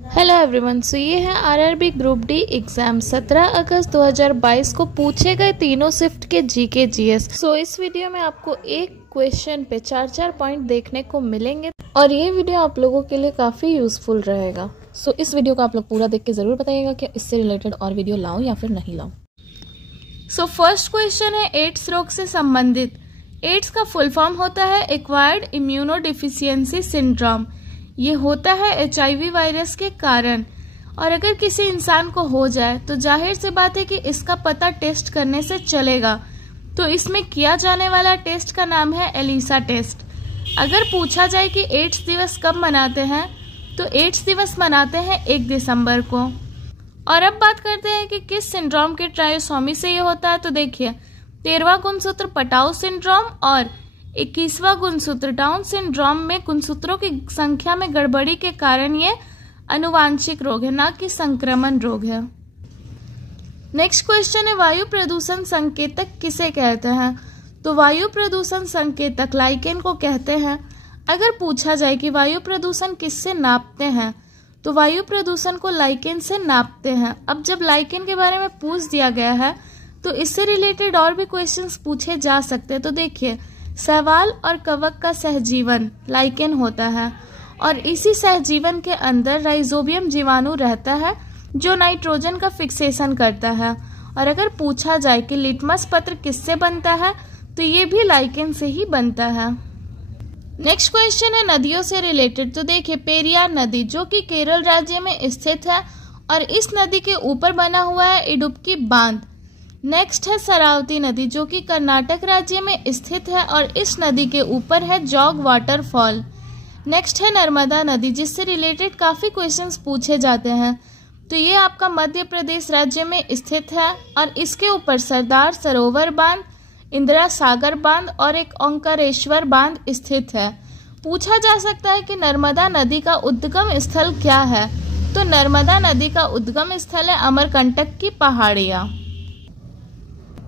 Hello everyone, सो ये है RRB group D exam 17 अगस्त 2022 को पूछे गए तीनों शिफ्ट के जीके जीएस। सो इस वीडियो में आपको एक क्वेश्चन पे 4 पॉइंट देखने को मिलेंगे और ये वीडियो आप लोगों के लिए काफ़ी यूजफुल रहेगा। सो इस वीडियो को आप लोग पूरा देख के ज़रूर बताइएगा कि इससे रिलेटेड और वीडियो लाऊं या फिर नहीं लाऊं। सो फर्स्ट क्वेश्चन है एड्स रोग से संबंधित। एड्स का फुल फॉर्म होता है एक्वायर्ड इम्यूनोडिफिशियेंसी सिंड्रोम। ये होता है HIV वायरस के कारण, और अगर किसी इंसान को हो जाए तो जाहिर सी बात है कि इसका पता टेस्ट करने से चलेगा। तो इसमें किया जाने वाला टेस्ट का नाम है एलिसा टेस्ट। अगर पूछा जाए कि एड्स दिवस कब मनाते हैं तो एड्स दिवस मनाते हैं 1 दिसंबर को। और अब बात करते हैं कि किस सिंड्रोम के ट्रायोसोमी से ये होता है। तो देखिए 13वां गुणसूत्र पटाउ सिंड्रोम और 21वां गुणसूत्र डाउन सिंड्रोम में गुणसूत्रों की संख्या में गड़बड़ी के कारण ये आनुवांशिक रोग है, ना कि संक्रमण रोग है। नेक्स्ट क्वेश्चन है वायु प्रदूषण संकेतक किसे कहते हैं। तो वायु प्रदूषण संकेतक लाइकेन को कहते हैं। अगर पूछा जाए कि वायु प्रदूषण किससे नापते हैं तो वायु प्रदूषण को लाइकेन से नापते हैं। अब जब लाइकेन के बारे में पूछ दिया गया है तो इससे रिलेटेड और भी क्वेश्चंस पूछे जा सकते हैं। तो देखिए शैवाल और कवक का सहजीवन लाइकेन होता है और इसी सहजीवन के अंदर राइजोबियम जीवाणु रहता है जो नाइट्रोजन का फिक्सेशन करता है। और अगर पूछा जाए कि लिटमस पत्र किससे बनता है तो ये भी लाइकेन से ही बनता है। नेक्स्ट क्वेश्चन है नदियों से रिलेटेड। तो देखिए पेरियार नदी जो कि केरल राज्य में स्थित है और इस नदी के ऊपर बना हुआ है इडुक्की बांध। नेक्स्ट है शरावती नदी जो कि कर्नाटक राज्य में स्थित है और इस नदी के ऊपर है जॉग वाटरफॉल। नेक्स्ट है नर्मदा नदी जिससे रिलेटेड काफ़ी क्वेश्चंस पूछे जाते हैं। तो ये आपका मध्य प्रदेश राज्य में स्थित है और इसके ऊपर सरदार सरोवर बांध, इंदिरा सागर बांध और एक ओंकारेश्वर बांध स्थित है। पूछा जा सकता है कि नर्मदा नदी का उद्गम स्थल क्या है। तो नर्मदा नदी का उद्गम स्थल है अमरकंटक की पहाड़ियाँ।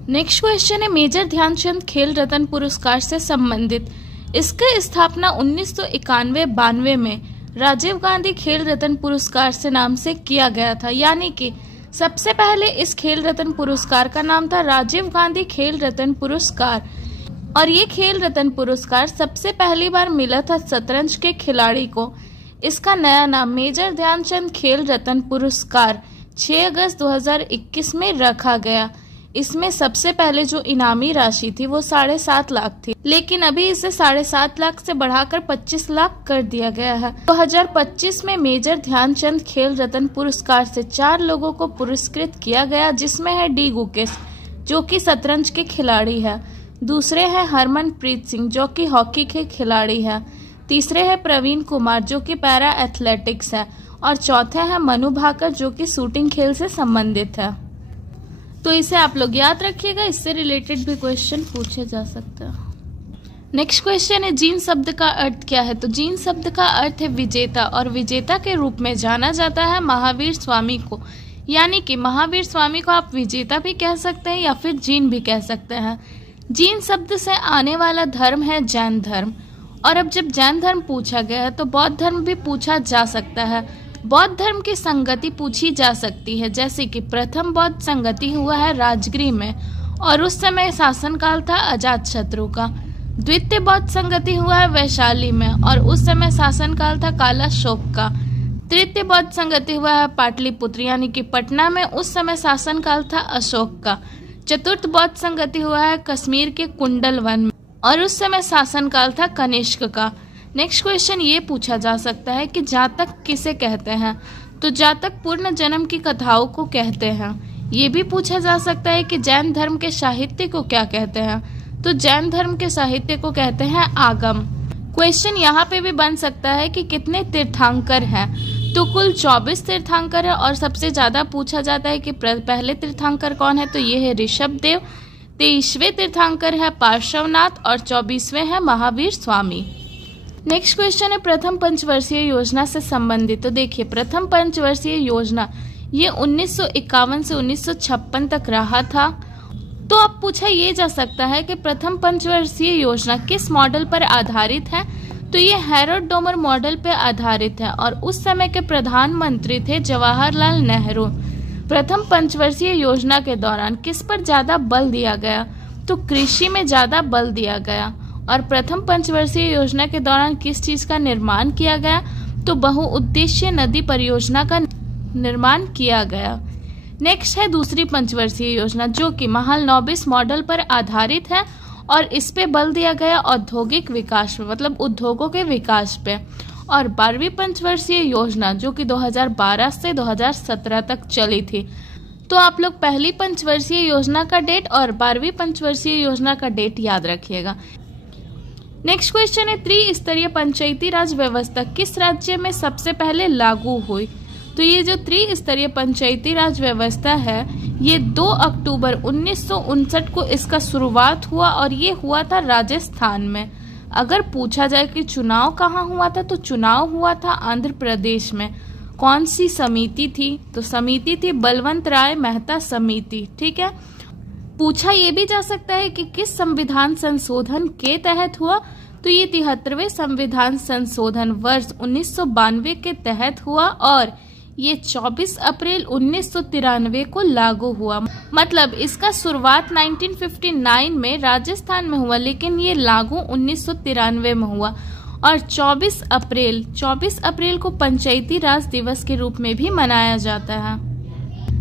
नेक्स्ट क्वेश्चन है मेजर ध्यानचंद खेल रत्न पुरस्कार से संबंधित। इसकी स्थापना 1991-92 में राजीव गांधी खेल रत्न पुरस्कार से नाम से किया गया था। यानी कि सबसे पहले इस खेल रत्न पुरस्कार का नाम था राजीव गांधी खेल रत्न पुरस्कार, और ये खेल रत्न पुरस्कार सबसे पहली बार मिला था शतरंज के खिलाड़ी को। इसका नया नाम मेजर ध्यानचंद खेल रत्न पुरस्कार 6 अगस्त 2021 में रखा गया। इसमें सबसे पहले जो इनामी राशि थी वो 7.5 लाख थी, लेकिन अभी इसे 7.5 लाख से बढ़ाकर 25 लाख कर दिया गया है। 2025 में मेजर ध्यानचंद खेल रत्न पुरस्कार से 4 लोगों को पुरस्कृत किया गया, जिसमें है डी गुकेश जो कि शतरंज के खिलाड़ी है, दूसरे है हरमनप्रीत सिंह जो कि हॉकी के खिलाड़ी है, तीसरे है प्रवीण कुमार जो कि पैरा एथलेटिक्स है, और चौथे है मनु भाकर जो कि शूटिंग खेल से संबंधित है। तो इसे आप लोग याद रखिएगा, इससे रिलेटेड भी क्वेश्चन पूछे जा सकते हैं। नेक्स्ट क्वेश्चन है जीन शब्द का अर्थ क्या है। तो जीन शब्द का अर्थ है विजेता, और विजेता के रूप में जाना जाता है महावीर स्वामी को। यानी कि महावीर स्वामी को आप विजेता भी कह सकते हैं या फिर जीन भी कह सकते हैं। जीन शब्द से आने वाला धर्म है जैन धर्म, और अब जब जैन धर्म पूछा गया है तो बौद्ध धर्म भी पूछा जा सकता है। बौद्ध धर्म की संगति पूछी जा सकती है, जैसे कि प्रथम बौद्ध संगति हुआ है राजगृह में और उस समय शासनकाल था अजातशत्रु का। द्वितीय बौद्ध संगति हुआ है वैशाली में और उस समय शासनकाल था कालाशोक का। तृतीय बौद्ध संगति हुआ है पाटलिपुत्र यानी कि पटना में, उस समय शासनकाल था अशोक का। चतुर्थ बौद्ध संगति हुआ है कश्मीर के कुंडल वन में और उस समय शासनकाल था कनिष्क का। नेक्स्ट क्वेश्चन ये पूछा जा सकता है कि जातक किसे कहते हैं। तो जातक पूर्ण जन्म की कथाओं को कहते हैं। ये भी पूछा जा सकता है कि जैन धर्म के साहित्य को क्या कहते हैं। तो जैन धर्म के साहित्य को कहते हैं आगम। क्वेश्चन यहाँ पे भी बन सकता है कि कितने तीर्थंकर हैं। तो कुल 24 तीर्थंकर है और सबसे ज्यादा पूछा जाता है कि पहले तीर्थंकर कौन है। तो ये है ऋषभ देव, 23वें तीर्थंकर है पार्श्वनाथ और 24वें है महावीर स्वामी। नेक्स्ट क्वेश्चन है प्रथम पंचवर्षीय योजना से संबंधित। तो देखिए प्रथम पंचवर्षीय योजना ये 1951 से 1956 तक रहा था। तो अब पूछा ये जा सकता है कि प्रथम पंचवर्षीय योजना किस मॉडल पर आधारित है। तो ये हैरोल्ड डोमर मॉडल पे आधारित है और उस समय के प्रधानमंत्री थे जवाहरलाल नेहरू। प्रथम पंचवर्षीय योजना के दौरान किस पर ज्यादा बल दिया गया? तो कृषि में ज्यादा बल दिया गया। और प्रथम पंचवर्षीय योजना के दौरान किस चीज का निर्माण किया गया? तो बहुउद्देशीय नदी परियोजना का निर्माण किया गया। नेक्स्ट है दूसरी पंचवर्षीय योजना जो कि महालनोबिस मॉडल पर आधारित है और इस पे बल दिया गया औद्योगिक विकास पे, मतलब उद्योगों के विकास पे। और 12वीं पंचवर्षीय योजना जो कि 2012 से 2017 तक चली थी। तो आप लोग पहली पंचवर्षीय योजना का डेट और 12वीं पंचवर्षीय योजना का डेट याद रखिएगा। नेक्स्ट क्वेश्चन है त्रिस्तरीय पंचायती राज व्यवस्था किस राज्य में सबसे पहले लागू हुई? तो ये जो त्रिस्तरीय पंचायती राज व्यवस्था है ये 2 अक्टूबर 1959 को इसका शुरुआत हुआ और ये हुआ था राजस्थान में। अगर पूछा जाए कि चुनाव कहाँ हुआ था तो चुनाव हुआ था आंध्र प्रदेश में। कौन सी समिति थी? तो समिति थी बलवंत राय मेहता समिति। ठीक है। पूछा ये भी जा सकता है कि किस संविधान संशोधन के तहत हुआ? तो ये 73वें संविधान संशोधन वर्ष 1992 के तहत हुआ और ये 24 अप्रैल 1993 को लागू हुआ। मतलब इसका शुरुआत 1959 में राजस्थान में हुआ लेकिन ये लागू 1993 में हुआ। और 24 अप्रैल को पंचायती राज दिवस के रूप में भी मनाया जाता है।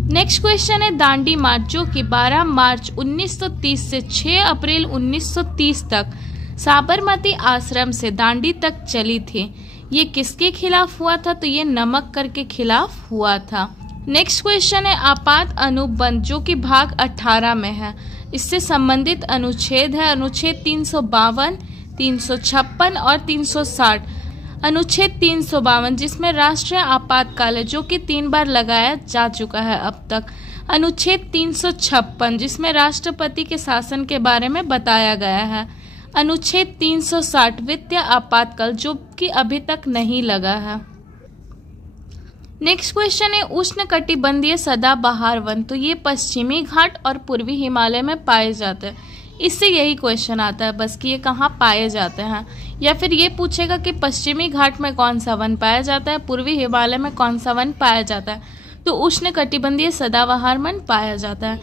नेक्स्ट क्वेश्चन है दांडी मार्च जो कि 12 मार्च 1930 से 6 अप्रैल 1930 तक साबरमती आश्रम से दांडी तक चली थी। ये किसके खिलाफ हुआ था? तो ये नमक कर के खिलाफ हुआ था। नेक्स्ट क्वेश्चन है आपात अनुबंध जो कि भाग 18 में है। इससे संबंधित अनुच्छेद है अनुच्छेद 352, 356 और 360। अनुच्छेद 352 जिसमें राष्ट्रीय आपातकाल है जो कि 3 बार लगाया जा चुका है अब तक। अनुच्छेद 356 जिसमें राष्ट्रपति के शासन के बारे में बताया गया है। अनुच्छेद 360 वित्तीय आपातकाल जो कि अभी तक नहीं लगा है। नेक्स्ट क्वेश्चन है उष्णकटिबंधीय सदाबहार वन। तो ये पश्चिमी घाट और पूर्वी हिमालय में पाए जाते हैं। इससे यही क्वेश्चन आता है बस कि ये कहाँ पाए जाते हैं, या फिर ये पूछेगा कि पश्चिमी घाट में कौन सा वन पाया जाता है, पूर्वी हिमालय में कौन सा वन पाया जाता है। तो उष्णकटिबंधीय सदाबहार वन पाया जाता है।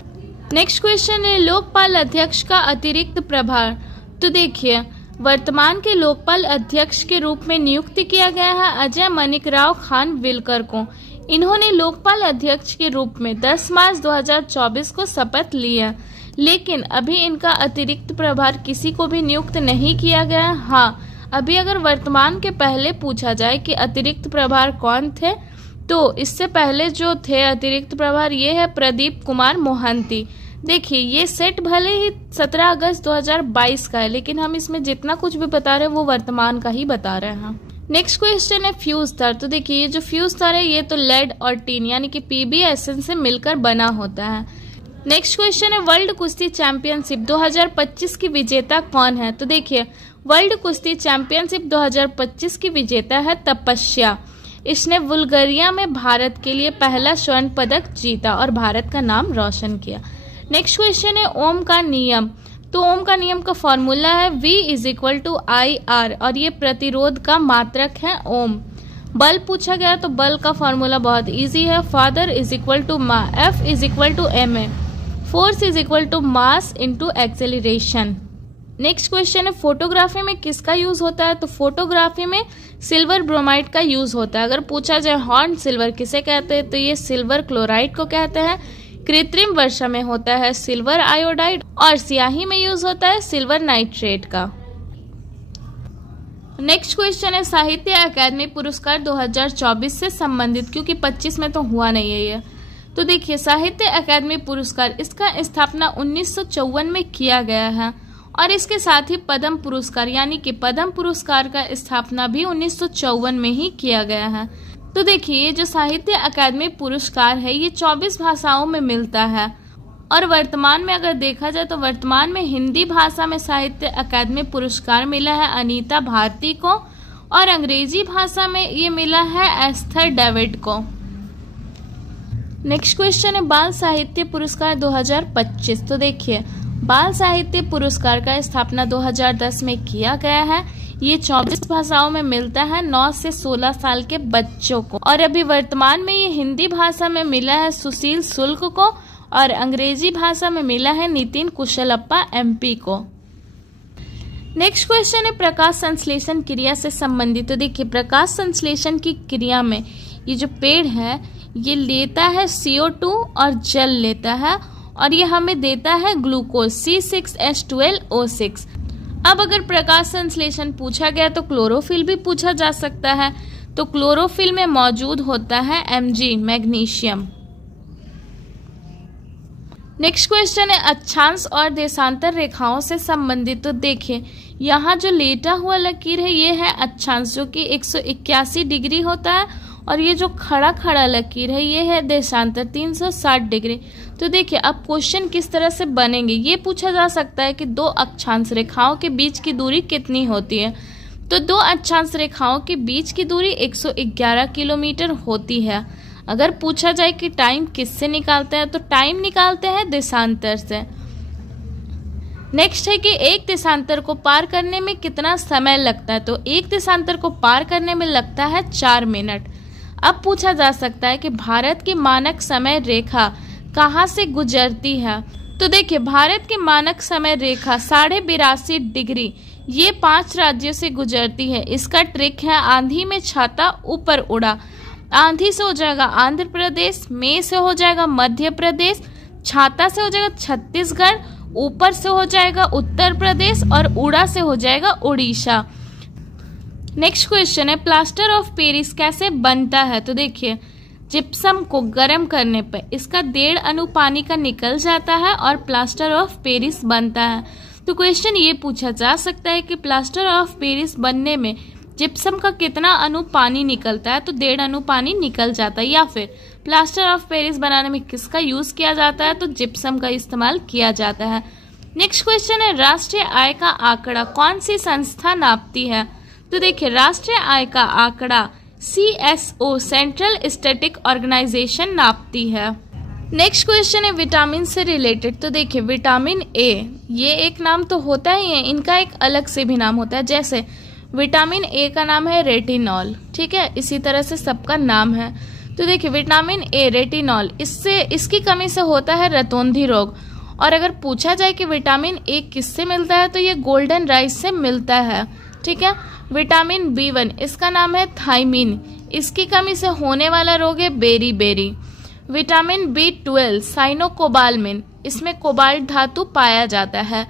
नेक्स्ट क्वेश्चन है लोकपाल अध्यक्ष का अतिरिक्त प्रभार। तो देखिए वर्तमान के लोकपाल अध्यक्ष के रूप में नियुक्त किया गया है अजय माणिकराव खानविलकर को। इन्होंने लोकपाल अध्यक्ष के रूप में 10 मार्च 2024 को शपथ लिया, लेकिन अभी इनका अतिरिक्त प्रभार किसी को भी नियुक्त नहीं किया गया। हाँ, अभी अगर वर्तमान के पहले पूछा जाए कि अतिरिक्त प्रभार कौन थे, तो इससे पहले जो थे अतिरिक्त प्रभार ये है प्रदीप कुमार मोहंती। देखिए ये सेट भले ही 17 अगस्त 2022 का है लेकिन हम इसमें जितना कुछ भी बता रहे हैं वो वर्तमान का ही बता रहे हैं। नेक्स्ट क्वेश्चन है फ्यूज तार। तो देखिए ये जो फ्यूज तार है ये तो लेड और टीन यानी कि PbSn से मिलकर बना होता है। नेक्स्ट क्वेश्चन है वर्ल्ड कुश्ती चैंपियनशिप 2025 की विजेता कौन है? तो देखिए वर्ल्ड कुश्ती चैंपियनशिप 2025 की विजेता है तपस्या। इसने बुल्गारिया में भारत के लिए पहला स्वर्ण पदक जीता और भारत का नाम रोशन किया। नेक्स्ट क्वेश्चन है ओम का नियम। तो ओम का नियम का फॉर्मूला है V = IR और ये प्रतिरोध का मात्रक है ओम। बल पूछा गया तो बल का फॉर्मूला बहुत इजी है फादर = मा, F = ma, फोर्स = मास × एक्सेलरेशन। नेक्स्ट क्वेश्चन है फोटोग्राफी में किसका यूज होता है? तो फोटोग्राफी में सिल्वर ब्रोमाइड का यूज होता है। अगर पूछा जाए हॉर्न सिल्वर किसे कहते हैं तो ये सिल्वर क्लोराइड को कहते हैं। कृत्रिम वर्षा में होता है सिल्वर आयोडाइड और स्याही में यूज होता है सिल्वर नाइट्रेट का। नेक्स्ट क्वेश्चन है साहित्य अकादमी पुरस्कार 2024 से संबंधित, क्योंकि 25 में तो हुआ नहीं है ये। तो देखिए साहित्य अकादमी पुरस्कार इसका स्थापना 1954 में किया गया है और इसके साथ ही पद्म पुरस्कार यानी कि पद्म पुरस्कार का स्थापना भी 1954 में ही किया गया है। तो देखिए ये जो साहित्य अकादमी पुरस्कार है ये 24 भाषाओं में मिलता है और वर्तमान में अगर देखा जाए तो वर्तमान में हिंदी भाषा में साहित्य अकादमी पुरस्कार मिला है अनीता भारती को और अंग्रेजी भाषा में ये मिला है एस्थर डेविड को। नेक्स्ट क्वेश्चन है बाल साहित्य पुरस्कार 2025। तो देखिए बाल साहित्य पुरस्कार का स्थापना 2010 में किया गया है। ये 24 भाषाओं में मिलता है 9 से 16 साल के बच्चों को, और अभी वर्तमान में ये हिंदी भाषा में मिला है सुशील शुक्ल को, और अंग्रेजी भाषा में मिला है नितिन कुशलप्पा MP को। नेक्स्ट क्वेश्चन है प्रकाश संश्लेषण क्रिया से संबंधित। तो देखिए, प्रकाश संश्लेषण की क्रिया में ये जो पेड़ है ये लेता है CO2 और जल लेता है, और ये हमें देता है ग्लूकोज C6H12O6। अब अगर प्रकाश संश्लेषण पूछा गया तो क्लोरोफिल भी पूछा जा सकता है। तो क्लोरोफिल में मौजूद होता है Mg, मैग्नीशियम। नेक्स्ट क्वेश्चन है अक्षांश और देशांतर रेखाओं से संबंधित। तो देखिए, यहाँ जो लेटा हुआ लकीर है ये है अक्षांश, जो कि 181 डिग्री होता है, और ये जो खड़ा खड़ा लकीर है ये है देशांतर 360 डिग्री। तो देखिए, अब क्वेश्चन किस तरह से बनेंगे, ये पूछा जा सकता है कि दो अक्षांश रेखाओं के बीच की दूरी कितनी होती है। तो दो अक्षांश रेखाओं के बीच की दूरी 111 किलोमीटर होती है। अगर पूछा जाए कि टाइम किससे निकालते हैं, तो टाइम निकालते हैं देशांतर से। नेक्स्ट है कि एक देशांतर को पार करने में कितना समय लगता है। तो एक देशांतर को पार करने में लगता है 4 मिनट। अब पूछा जा सकता है कि भारत की मानक समय रेखा कहाँ से गुजरती है। तो देखिए, भारत की मानक समय रेखा 82.5 डिग्री ये 5 राज्यों से गुजरती है। इसका ट्रिक है आंधी में छाता ऊपर उड़ा। आंधी से हो जाएगा आंध्र प्रदेश, में से हो जाएगा मध्य प्रदेश, छाता से हो जाएगा छत्तीसगढ़, ऊपर से हो जाएगा उत्तर प्रदेश, और उड़ा से हो जाएगा उड़ीसा। नेक्स्ट क्वेश्चन है प्लास्टर ऑफ पेरिस कैसे बनता है। तो देखिए, जिप्सम को गर्म करने पर इसका 1.5 अणु पानी का निकल जाता है और प्लास्टर ऑफ पेरिस बनता है। तो क्वेश्चन ये पूछा जा सकता है कि प्लास्टर ऑफ पेरिस बनने में जिप्सम का कितना अणु पानी निकलता है। तो 1.5 अणु पानी निकल जाता है। या फिर प्लास्टर ऑफ पेरिस बनाने में किसका यूज किया जाता है, तो जिप्सम का इस्तेमाल किया जाता है। नेक्स्ट क्वेश्चन है राष्ट्रीय आय का आंकड़ा कौन सी संस्था नापती है। तो देखिए, राष्ट्रीय आय का आंकड़ा CSO सेंट्रल स्टैटिक ऑर्गेनाइजेशन नापती है। नेक्स्ट क्वेश्चन है विटामिन से रिलेटेड। तो देखिए, विटामिन A ये एक नाम तो होता ही है, इनका एक अलग से भी नाम होता है। जैसे विटामिन A का नाम है रेटिनॉल, ठीक है, इसी तरह से सबका नाम है। तो देखिए, विटामिन A रेटिनॉल इसकी कमी से होता है रतौंधी रोग। और अगर पूछा जाए कि विटामिन A किससे मिलता है, तो ये गोल्डन राइस से मिलता है, ठीक है। विटामिन B1 इसका नाम है थायमीन, इसकी कमी से होने वाला रोग है बेरी। विटामिन B12 साइनोकोबालमिन, इसमें कोबाल्ट धातु पाया जाता है।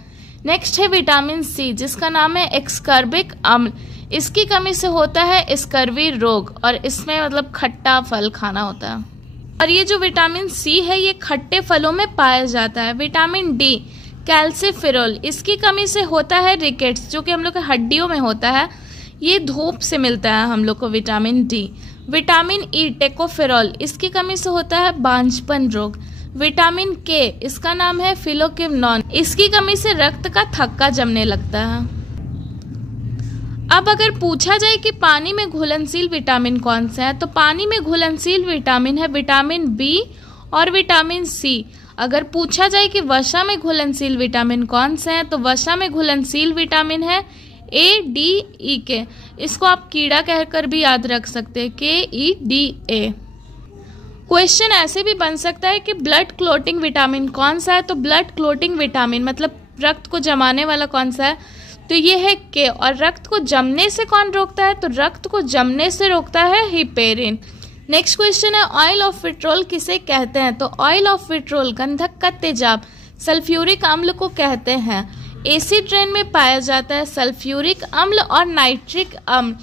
नेक्स्ट है विटामिन C जिसका नाम है एक्सकर्बिक अम्ल, इसकी कमी से होता है स्कर्वी रोग, और इसमें मतलब खट्टा फल खाना होता है। और ये जो विटामिन C है ये खट्टे फलों में पाया जाता है। विटामिन D कैल्सिफेरॉल, इसकी कमी से होता है रिकेट्स, जो कि हम लोग के हड्डियों में होता है, ये धूप से मिलता है हम लोग को vitamin D। Vitamin E tocopherol, इसकी कमी से होता है बांझपन रोग। विटामिन K इसका नाम है फिलोक्विनोन, इसकी कमी से रक्त का थक्का जमने लगता है। अब अगर पूछा जाए कि पानी में घुलनशील विटामिन कौन सा है, तो पानी में घुलनशील विटामिन है विटामिन B और विटामिन C। अगर पूछा जाए कि वसा में घुलनशील विटामिन कौन सा है, तो वसा में घुलनशील विटामिन है A, D, E, K। इसको आप कीड़ा कहकर भी याद रख सकते हैं, KEDA। क्वेश्चन ऐसे भी बन सकता है कि ब्लड क्लोटिंग विटामिन कौन सा है। तो ब्लड क्लोटिंग विटामिन मतलब रक्त को जमाने वाला कौन सा है, तो ये है K। और रक्त को जमने से कौन रोकता है, तो रक्त को जमने से रोकता है हिपेरिन। नेक्स्ट क्वेश्चन है ऑयल ऑफ विट्रोल किसे कहते हैं। तो ऑयल ऑफ विट्रोल गंधक का तेजाब सल्फ्यूरिक अम्ल को कहते हैं। एसिड रेन में पाया जाता है सल्फ्यूरिक अम्ल और नाइट्रिक अम्ल।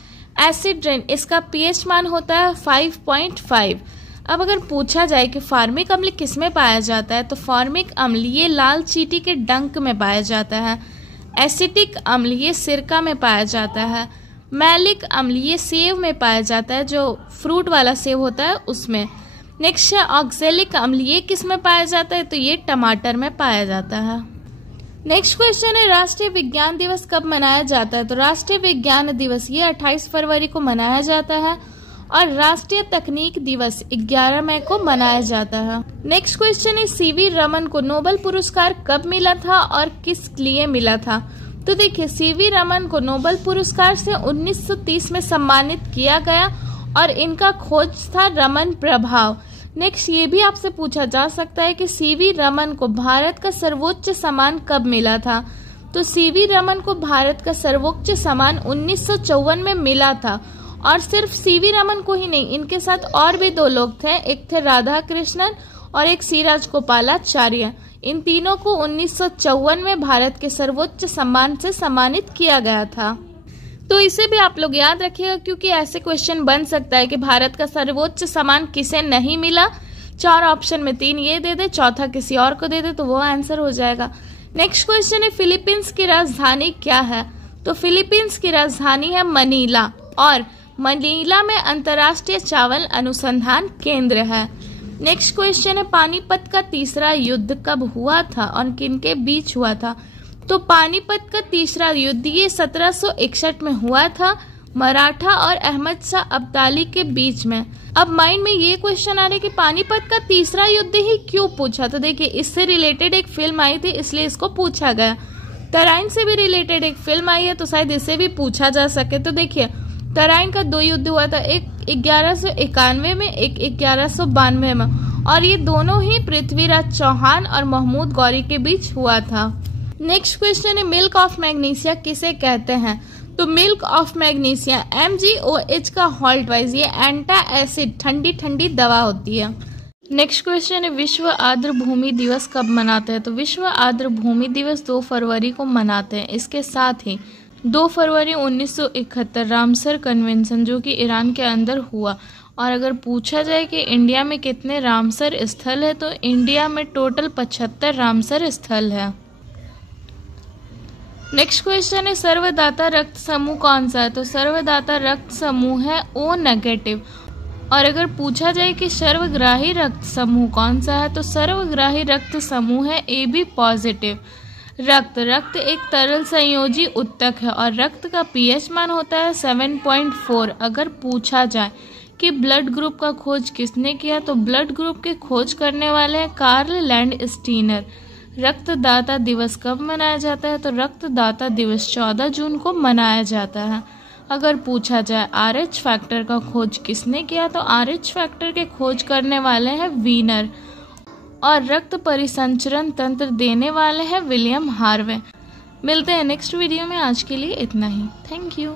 एसिड रेन इसका pH मान होता है 5.5। अब अगर पूछा जाए कि फार्मिक अम्ल किस में पाया जाता है, तो फार्मिक अम्ल ये लाल चींटी के डंक में पाया जाता है। एसिटिक अम्ल ये सिरका में पाया जाता है। मैलिक अम्ल ये सेव में पाया जाता है, जो फ्रूट वाला सेव होता है उसमें। नेक्स्ट है ऑक्जेलिक अम्ल, ये किस में पाया जाता है, तो ये टमाटर में पाया जाता है। नेक्स्ट क्वेश्चन है राष्ट्रीय विज्ञान दिवस कब मनाया जाता है। तो राष्ट्रीय विज्ञान दिवस ये 28 फरवरी को मनाया जाता है। और राष्ट्रीय तकनीक दिवस 11 मई को मनाया जाता है। नेक्स्ट क्वेश्चन है सीवी रमन को नोबेल पुरस्कार कब मिला था और किस लिए मिला था? तो देखिए, सीवी रमन को नोबेल पुरस्कार से 1930 में सम्मानित किया गया और इनका खोज था रमन प्रभाव। नेक्स्ट ये भी आपसे पूछा जा सकता है कि सीवी रमन को भारत का सर्वोच्च सम्मान कब मिला था? तो सीवी रमन को भारत का सर्वोच्च सम्मान 1954 में मिला था। और सिर्फ सीवी रमन को ही नहीं, इनके साथ और भी 2 लोग थे, एक थे राधा कृष्णन और एक सी राजगोपालाचार्य। इन तीनों को 1954 में भारत के सर्वोच्च सम्मान से सम्मानित किया गया था। तो इसे भी आप लोग याद रखिएगा, क्योंकि ऐसे क्वेश्चन बन सकता है कि भारत का सर्वोच्च सम्मान किसे नहीं मिला। 4 ऑप्शन में 3 ये दे दे, चौथा किसी और को दे दे, तो वो आंसर हो जाएगा। नेक्स्ट क्वेश्चन है फिलीपींस की राजधानी क्या है? तो फिलीपींस की राजधानी है मनीला और मनीला में अंतर्राष्ट्रीय चावल अनुसंधान केंद्र है। नेक्स्ट क्वेश्चन है पानीपत का तीसरा युद्ध कब हुआ था और किनके बीच हुआ था? तो पानीपत का तीसरा युद्ध ये 1761 में हुआ था, मराठा और अहमद शाह अब्दाली के बीच में। अब माइंड में ये क्वेश्चन आ रहा है कि पानीपत का तीसरा युद्ध ही क्यों पूछा? तो देखिए, इससे रिलेटेड एक फिल्म आई थी, इसलिए इसको पूछा गया। तराइन से भी रिलेटेड एक फिल्म आई है, तो शायद इससे भी पूछा जा सके। तो देखिए, तराइन का 2 युद्ध हुआ था, एक 1191 में, एक 1192 में, और ये दोनों ही पृथ्वीराज चौहान और महमूद गौरी के बीच हुआ था। नेक्स्ट क्वेश्चन है मिल्क ऑफ मैग्नीशिया किसे कहते हैं? तो मिल्क ऑफ मैग्नीशिया MgOH का हॉल्ट वाइज ये एंटा एसिड ठंडी ठंडी दवा होती है। नेक्स्ट क्वेश्चन है विश्व आर्द्र भूमि दिवस कब मनाते हैं? तो विश्व आर्द्र भूमि दिवस 2 फरवरी को मनाते हैं। इसके साथ ही 2 फरवरी 1971 रामसर कन्वेंशन जो कि ईरान के अंदर हुआ। और अगर पूछा जाए कि इंडिया में कितने रामसर स्थल है, तो इंडिया में टोटल 75 रामसर स्थल है। नेक्स्ट क्वेश्चन है सर्वदाता रक्त समूह कौन सा है? तो सर्वदाता रक्त समूह है O नेगेटिव। और अगर पूछा जाए कि सर्वग्राही रक्त समूह कौन सा है, तो सर्वग्राही रक्त समूह है AB पॉजिटिव। रक्त एक तरल संयोजी उत्तक है और रक्त का pH मान होता है 7.4। अगर पूछा जाए कि ब्लड ग्रुप का खोज किसने किया, तो ब्लड ग्रुप के खोज करने वाले हैं कार्ल लैंडस्टीनर। रक्तदाता दिवस कब मनाया जाता है? तो रक्तदाता दिवस 14 जून को मनाया जाता है। अगर पूछा जाए RH फैक्टर का खोज किसने किया, तो RH फैक्टर के खोज करने वाले हैं वीनर। और रक्त परिसंचरण तंत्र देने वाले हैं विलियम हार्वे। मिलते हैं नेक्स्ट वीडियो में, आज के लिए इतना ही। Thank you.